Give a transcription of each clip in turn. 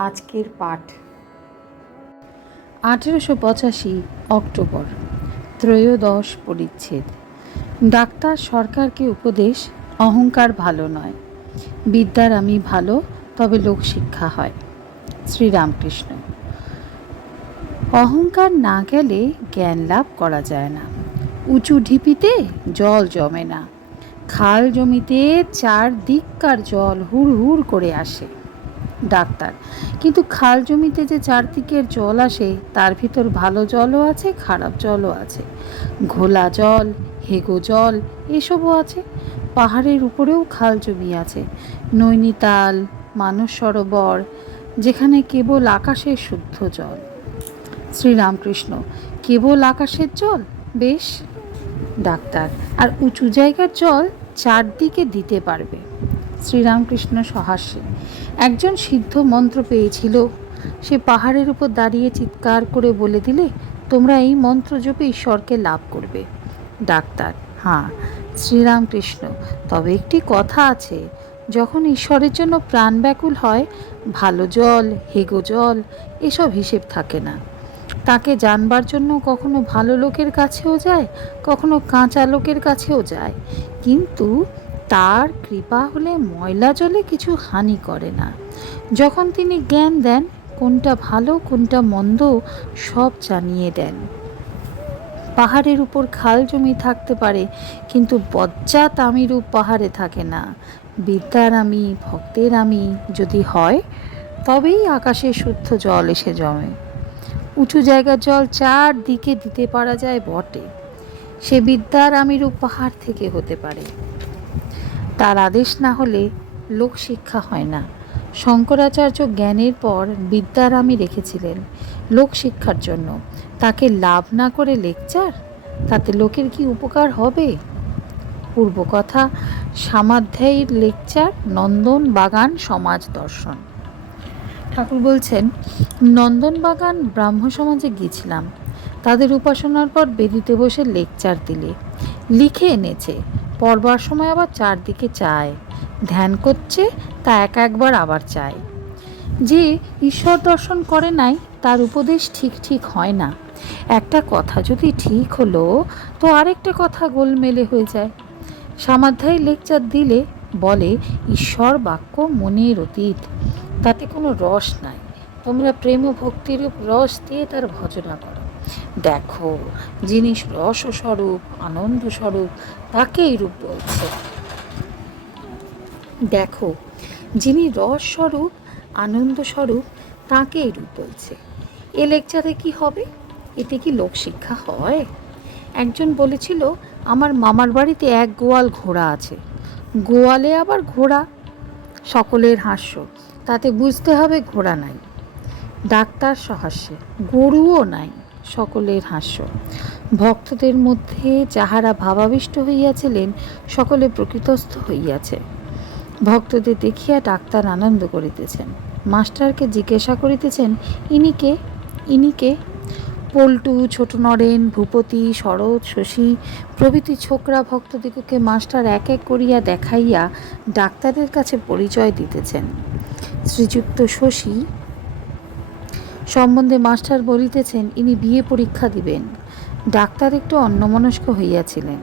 আজকের পাঠ। আঠেরোশো পঁচাশি অক্টোবর, ত্রয়োদশ পরিচ্ছেদ। ডাক্তার সরকারকে উপদেশ, অহংকার ভালো নয়। বিদ্যার আমি ভালো, তবে লোকশিক্ষা হয়। শ্রীরামকৃষ্ণ। অহংকার না গেলে জ্ঞান লাভ করা যায় না। উঁচু ঢিপিতে জল জমে না। খাল জমিতে চার দিককার জল হুড় হুড় করে আসে। ডাক্তার। কিন্তু খাল জমিতে যে চারদিকের জল আসে, তার ভিতর ভালো জলও আছে, খারাপ জলও আছে। ঘোলা জল, হেগো জল, এসবও আছে। পাহাড়ের উপরেও খাল জমি আছে। নৈনিতাল মানস সরোবর যেখানে কেবল আকাশের শুদ্ধ জল। শ্রীরামকৃষ্ণ, কেবল আকাশের জল? বেশ। ডাক্তার, আর উঁচু জায়গার জল? চারদিকে দিতে পারবে। শ্রীরামকৃষ্ণ সহাস্যে। একজন সিদ্ধ মন্ত্র পেয়েছিল। সে পাহাড়ের উপর দাঁড়িয়ে চিৎকার করে বলে দিলে, তোমরা এই মন্ত্র জপে ঈশ্বরকে লাভ করবে। ডাক্তার হ্যাঁ শ্রীরামকৃষ্ণ, তবে একটি কথা আছে। যখন ঈশ্বরের জন্য প্রাণ ব্যাকুল হয়, ভালো জল, হেগো জল, এসব হিসেব থাকে না। তাকে জানবার জন্য কখনো ভালো লোকের কাছেও যায়, কখনো কাঁচা লোকের কাছেও যায়। কিন্তু তার কৃপা হলে ময়লা জলে কিছু হানি করে না। যখন তিনি জ্ঞান দেন, কোনটা ভালো, কোনটা মন্দ, সব জানিয়ে দেন। পাহাড়ের উপর খাল জমি থাকতে পারে, কিন্তু বজ্জাত আমি রূপ পাহাড়ে থাকে না। বিদ্যার আমি, ভক্তের আমি যদি হয়, তবেই আকাশে শুদ্ধ জল এসে জমে। উঁচু জায়গার জল চারদিকে দিতে পারা যায় বটে। সে বিদ্যার আমি রূপ পাহাড় থেকে হতে পারে। তার আদেশ না হলে লোক শিক্ষা হয় না। শঙ্করাচার্য জ্ঞানের পর বিদ্যার আমি রেখেছিলেন লোক শিক্ষার জন্য। তাকে লাভ না করে লেকচার? তাতে লোকের কি উপকার হবে? পূর্ব কথা সামাধ্যায়ীর লেকচার, নন্দন বাগান, সমাজ দর্শন। ঠাকুর বলছেন নন্দন বাগান ব্রাহ্ম সমাজে গিয়েছিলাম। তাদের উপাসনার পর বেদিতে বসে লেকচার দিলে। লিখে এনেছে, পড়বার সময় আবার চারদিকে চায়। ধ্যান করছে, তা এক একবার আবার চায়। যে ঈশ্বর দর্শন করে নাই, তার উপদেশ ঠিক ঠিক হয় না। একটা কথা যদি ঠিক হলো, তো আরেকটা কথা গোলমেলে হয়ে যায়। সামাধ্যায় লেকচার দিলে বলে, ঈশ্বর বাক্য মনের অতীত। তাতে কোনো রস নাই। তোমরা প্রেম ও ভক্তির রস দিয়ে তার ভজনা করো। দেখো স্বরূপ, আনন্দ স্বরূপ, তাকে এই রূপ বলছে। দেখো, যিনি রস স্বরূপ, আনন্দ স্বরূপ, তাকে এই রূপ বলছে। এ লেকচারে কি হবে? এতে কি লোকশিক্ষা হয়? একজন বলেছিল, আমার মামার বাড়িতে এক গোয়াল ঘোড়া আছে। গোয়ালে আবার ঘোড়া? সকলের হাস্য। তাতে বুঝতে হবে ঘোড়া নাই। ডাক্তার সহাস্যে, গরুও নাই সকলের হাস্য। ভক্তদের মধ্যে যাহারা ভাবাবিষ্ট হইয়াছিলেন, সকলে প্রকৃতস্থ হইয়াছে। ভক্তদের দেখিয়া ডাক্তার আনন্দ করিতেছেন। মাস্টারকে জিজ্ঞাসা করিতেছেন ইনিকে ইনিকে পল্টু, ছোট নরেন, ভূপতি, শরৎ, শশী, প্রভৃতি ছোকরা ভক্তদিগকে মাস্টার এক এক করিয়া দেখাইয়া ডাক্তারের কাছে পরিচয় দিতেছেন। শ্রীযুক্ত শশী সম্বন্ধে মাস্টার বলিতেছেন, ইনি বিয়ে পরীক্ষা দিবেন। ডাক্তার একটু অন্যমনস্ক হইয়াছিলেন।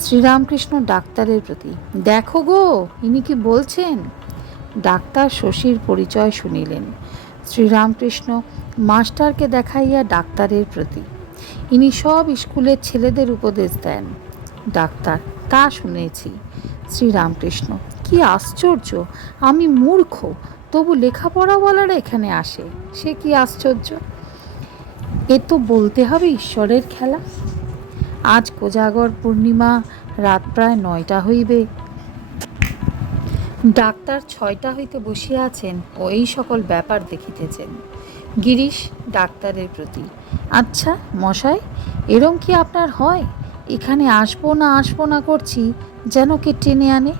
শ্রীরামকৃষ্ণ ডাক্তারের প্রতি, দেখো গো, ইনি কি বলছেন? ডাক্তার শশীর পরিচয় শুনিলেন। শ্রীরামকৃষ্ণ, মাস্টারকে দেখাইয়া ডাক্তারের প্রতি, ইনি সব স্কুলের ছেলেদের উপদেশ দেন। ডাক্তার, তা শুনেছি। শ্রীরামকৃষ্ণ, কি আশ্চর্য! আমি মূর্খ তবু লেখাপড়াওয়ালারা এখানে আসে, সে কি আশ্চর্য? এ তো বলতে হবে ঈশ্বরের খেলা। আজ কোজাগর পূর্ণিমা, রাত প্রায় নয়টা হইবে। ডাক্তার ছয়টা হইতে বসিয়া আছেন ও এই সকল ব্যাপার দেখিতেছেন। গিরিশ ডাক্তারের প্রতি আচ্ছা মশাই, এরম কি আপনার হয়? এখানে আসব না আসব না করছি, যেন কে টেনে আনে?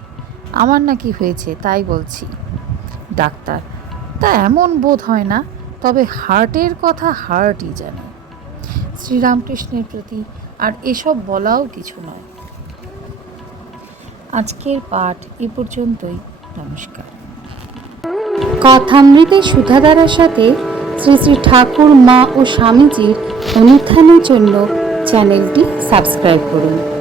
আমার নাকি হয়েছে, তাই বলছি। ডাক্তার। তা এমন বোধ হয় না, তবে হার্টের কথা হার্টই জানে। শ্রীরামকৃষ্ণের প্রতি আর এসব বলাও কিছু নয়। আজকের পাঠ এ পর্যন্তই। নমস্কার। কথামৃতে সুধাধারার সাথে শ্রী শ্রী ঠাকুর, মা ও স্বামীজির অনুত্থানের জন্য চ্যানেলটি সাবস্ক্রাইব করুন।